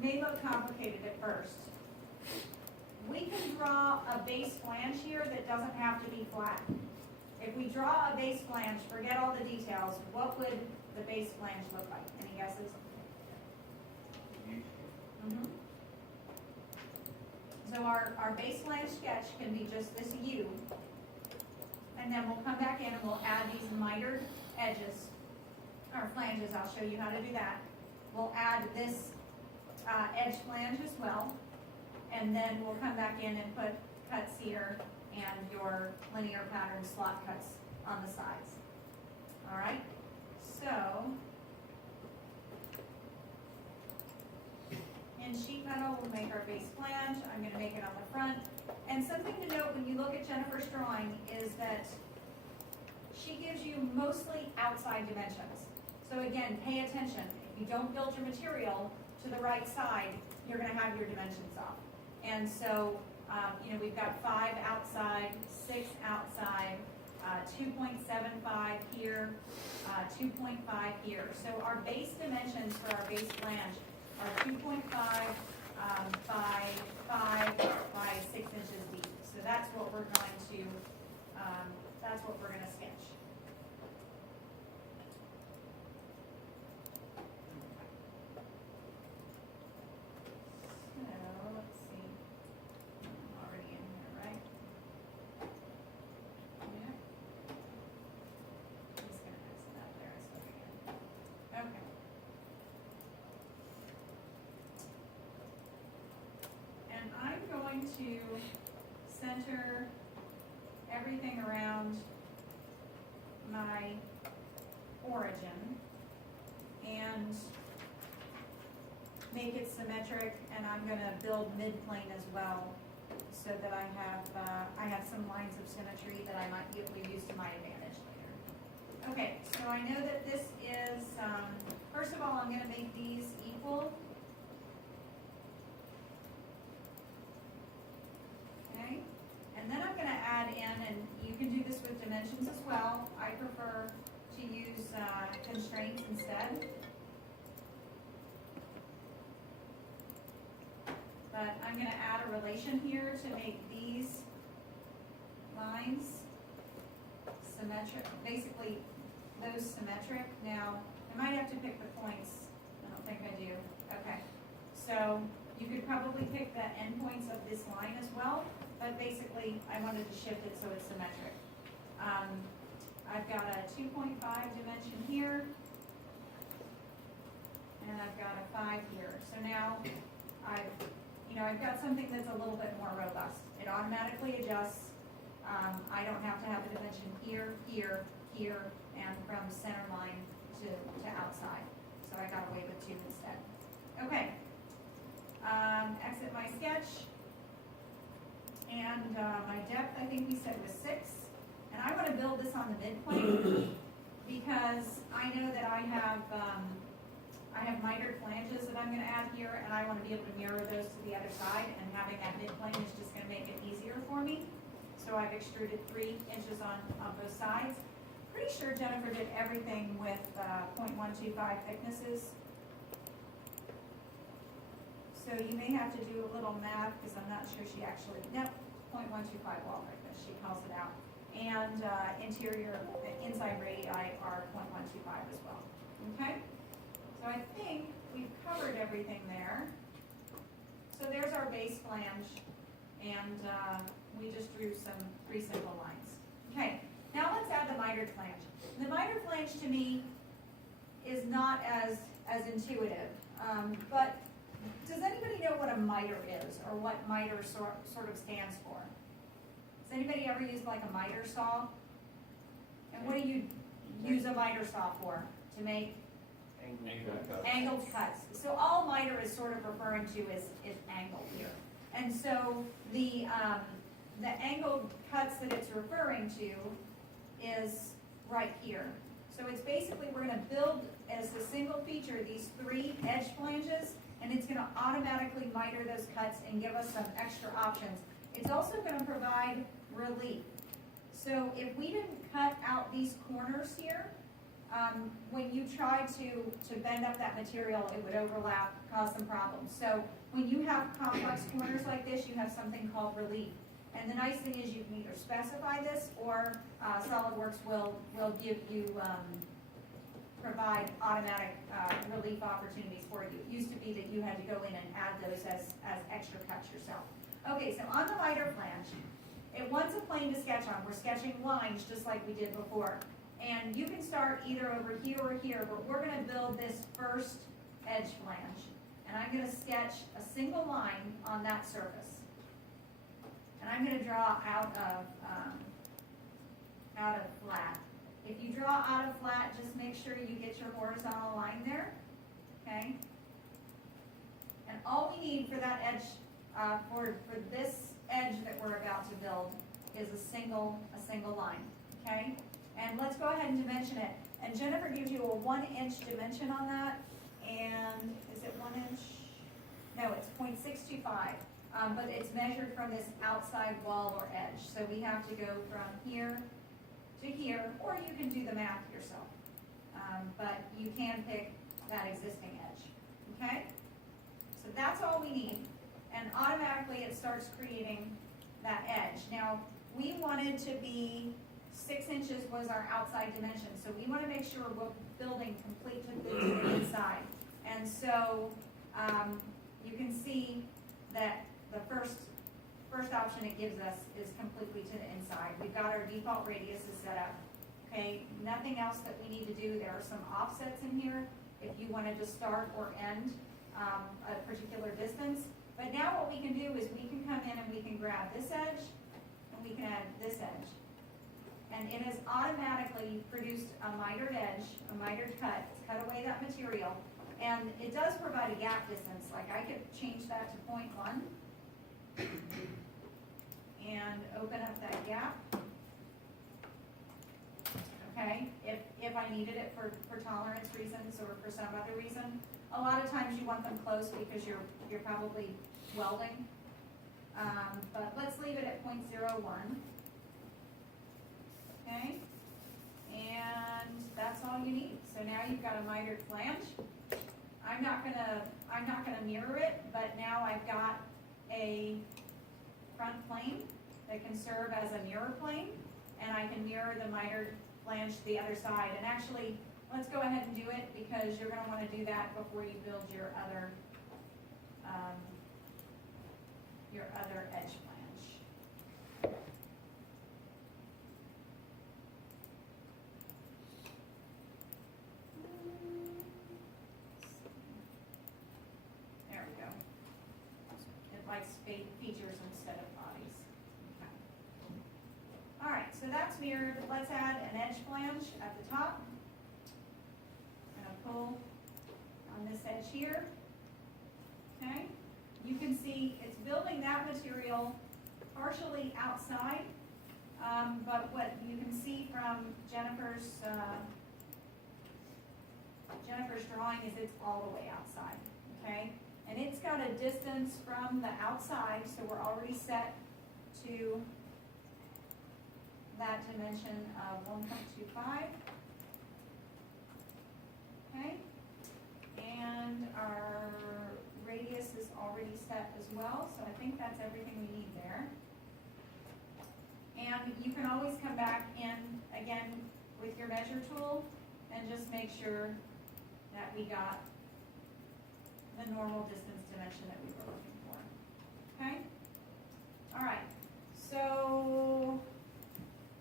may look complicated at first. We can draw a base flange here that doesn't have to be flat. If we draw a base flange, forget all the details, what would the base flange look like? Any guesses? Mm-hmm. So our base flange sketch can be just this U, and then we'll come back in and we'll add these mitered edges, or flanges. I'll show you how to do that. We'll add this edge flange as well, and then we'll come back in and put cuts here and your linear pattern slot cuts on the sides. All right, so in sheet metal, we'll make our base flange. I'm going to make it on the front. And something to note when you look at Jennifer's drawing is that she gives you mostly outside dimensions. So again, pay attention. If you don't build your material to the right side, you're going to have your dimensions off. And so, we've got 5 outside, 6 outside, 2.75 here, 2.5 here. So our base dimensions for our base flange are 2.5 by 5 by 6 inches deep. So that's what we're going to sketch. So let's see. I'm already in here, right? Yeah. I'm just gonna exit that there and start again. Okay. And I'm going to center everything around my origin and make it symmetric, and I'm going to build mid-plane as well so that I have some lines of symmetry that I might be able to use to my advantage later. Okay, so I know that this is, first of all, I'm going to make these equal. Okay, and then I'm going to add in, and you can do this with dimensions as well. I prefer to use constraints instead. But I'm going to add a relation here to make these lines symmetric, basically those symmetric. Now, I might have to pick the points. I don't think I do. Okay, so you could probably pick the endpoints of this line as well, but basically I wanted to shift it so it's symmetric. I've got a 2.5 dimension here, and I've got a 5 here. So now I've got something that's a little bit more robust. It automatically adjusts. I don't have to have a dimension here, here, here, and from center line to outside. So I got away with 2 instead. Okay. Exit my sketch. And my depth, I think we said was 6. And I want to build this on the midplane because I know that I have mitered flanges that I'm going to add here, and I want to be able to mirror those to the other side, and having that midplane is just going to make it easier for me. So I've extruded 3 inches on both sides. Pretty sure Jennifer did everything with 0.125 thicknesses. So you may have to do a little math because I'm not sure she actually, no, 0.125 wall thickness, she calls it out. And inside radii are 0.125 as well. Okay? So I think we've covered everything there. So there's our base flange, and we just drew 3 simple lines. Okay, now let's add the mitered flange. The mitered flange to me is not as intuitive, but does anybody know what a miter is, or what miter sort of stands for? Has anybody ever used like a miter saw? And what do you use a miter saw for? To make angled cuts. So all miter is sort of referring to is angle here. And so the angled cuts that it's referring to is right here. So it's basically, we're going to build as a single feature these 3 edge flanges, and it's going to automatically miter those cuts and give us some extra options. It's also going to provide relief. So if we didn't cut out these corners here, when you try to bend up that material, it would overlap, cause some problems. So when you have complex corners like this, you have something called relief. And the nice thing is you can either specify this or Solidworks will give you, provide automatic relief opportunities for you. It used to be that you had to go in and add those as extra cuts yourself. Okay, so on the miter flange, it wants a plane to sketch on. We're sketching lines just like we did before. And you can start either over here or here, but we're gonna build this first edge flange. And I'm gonna sketch a single line on that surface. And I'm gonna draw out of flat. If you draw out of flat, just make sure you get your horizontal line there, okay? And all we need for that edge, for this edge that we're about to build is a single line, okay? And let's go ahead and dimension it. And Jennifer gives you a 1-inch dimension on that. And is it 1 inch? No, it's 0.625. But it's measured from this outside wall or edge. So we have to go from here to here, or you can do the math yourself. But you can pick that existing edge, okay? So that's all we need. And automatically it starts creating that edge. Now, we wanted to be 6 inches was our outside dimension, so we want to make sure we're building completely to the inside. And so you can see that the first option it gives us is completely to the inside. We've got our default radiuses set up. Okay, nothing else that we need to do. There are some offsets in here if you wanted to start or end a particular distance. But now what we can do is we can come in and we can grab this edge and we can add this edge. And it has automatically produced a mitered edge, a mitered cut. It's cut away that material. And it does provide a gap distance. Like I could change that to 0.1 and open up that gap. Okay, if I needed it for tolerance reasons or for some other reason. A lot of times you want them close because you're probably welding. But let's leave it at 0.01. Okay, and that's all you need. So now you've got a mitered flange. I'm not gonna mirror it, but now I've got a front plane that can serve as a mirror plane, and I can mirror the mitered flange to the other side. And actually, let's go ahead and do it because you're gonna want to do that before you build your other edge flange. There we go. It likes features instead of bodies. Okay. All right, so that's mirrored. Let's add an edge flange at the top. I'm going to pull on this edge here. Okay. You can see it's building that material partially outside, but what you can see from Jennifer's drawing is it's all the way outside, okay? And it's got a distance from the outside, so we're already set to that dimension of 1.25, okay? And our radius is already set as well, so I think that's everything we need there. And you can always come back in again with your measure tool and just make sure that we got the normal distance dimension that we were looking for. Okay? All right. So,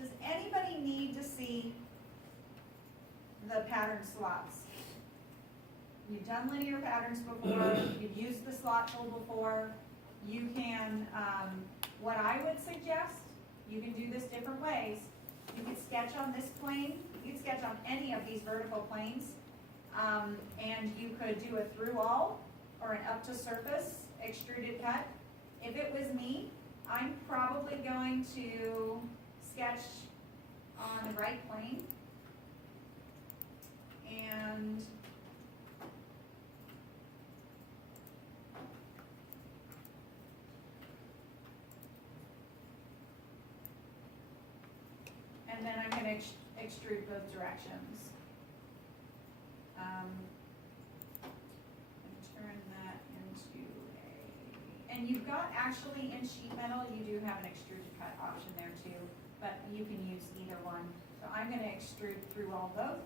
does anybody need to see the pattern slots? You've done linear patterns before, you've used the slot tool before. You can, what I would suggest, you can do this different ways. You could sketch on this plane, you could sketch on any of these vertical planes, and you could do a through all or an up to surface extruded cut. If it was me, I'm probably going to sketch on the right plane and then I'm going to extrude both directions. And you've got, actually in sheet metal, you do have an extruded cut option there too, but you can use either one. So I'm gonna extrude through all both.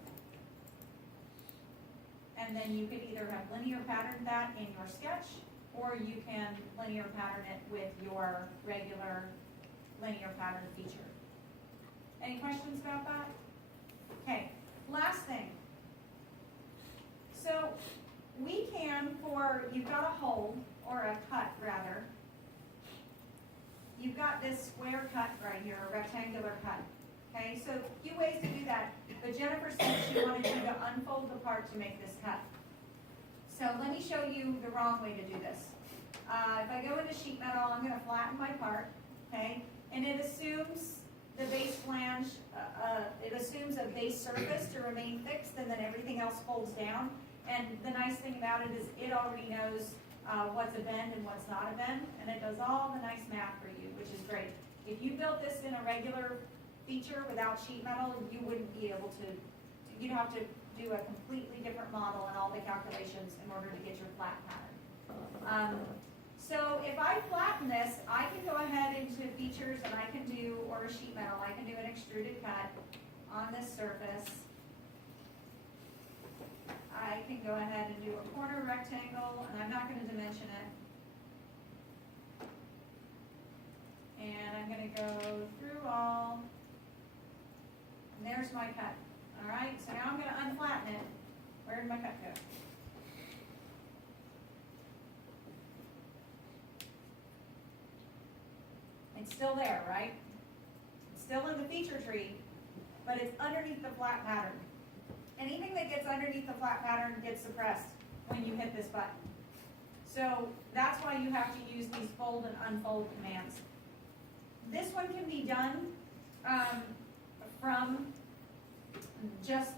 And then you could either have linear pattern that in your sketch, or you can linear pattern it with your regular linear pattern feature. Any questions about that? Okay, last thing. So we can, you've got a hole, or a cut rather. You've got this square cut right here, a rectangular cut. Okay, so a few ways to do that. But Jennifer said she wanted you to unfold the part to make this cut. So let me show you the wrong way to do this. If I go into sheet metal, I'm going to flatten my part, okay? And it assumes the base flange, it assumes a base surface to remain fixed, and then everything else folds down. And the nice thing about it is it already knows what's a bend and what's not a bend, and it does all the nice math for you, which is great. If you built this in a regular feature without sheet metal, you wouldn't be able to, you'd have to do a completely different model and all the calculations in order to get your flat pattern. So if I flatten this, I can go ahead into features and I can do, or sheet metal, I can do an extruded cut on this surface. I can go ahead and do a corner rectangle, and I'm not going to dimension it. And I'm going to go through all, and there's my cut. All right, so now I'm going to unflatten it. Where did my cut go? It's still there, right? It's still in the feature tree, but it's underneath the flat pattern. Anything that gets underneath the flat pattern gets suppressed when you hit this button. So that's why you have to use these fold and unfold commands. This one can be done from just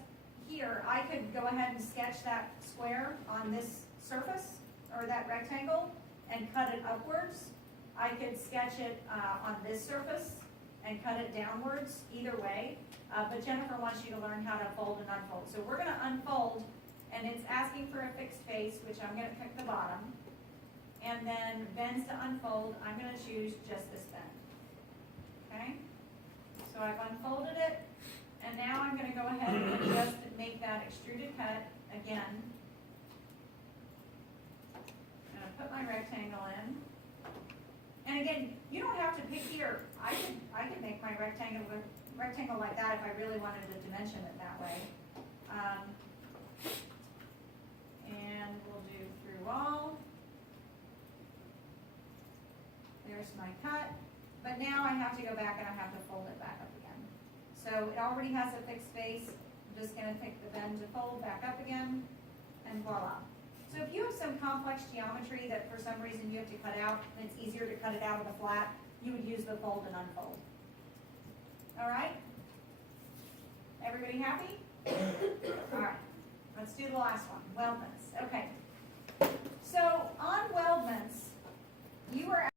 here. I could go ahead and sketch that square on this surface, or that rectangle, and cut it upwards. I could sketch it on this surface and cut it downwards, either way. But Jennifer wants you to learn how to fold and unfold. So we're going to unfold, and it's asking for a fixed face, which I'm going to pick the bottom. And then bends to unfold, I'm going to choose just this bend. Okay? So I've unfolded it, and now I'm going to go ahead and just make that extruded cut again. I'm going to put my rectangle in. And again, you don't have to pick here. I could make my rectangle like that if I really wanted to dimension it that way. And we'll do through all. There's my cut. But now I have to go back and I have to fold it back up again. So it already has a fixed face. I'm just going to pick the bend to fold back up again, and voila. So if you have some complex geometry that for some reason you have to cut out, and it's easier to cut it out of the flat, you would use the fold and unfold. All right? Everybody happy? All right. Let's do the last one, weldments. Okay. So on weldments, you are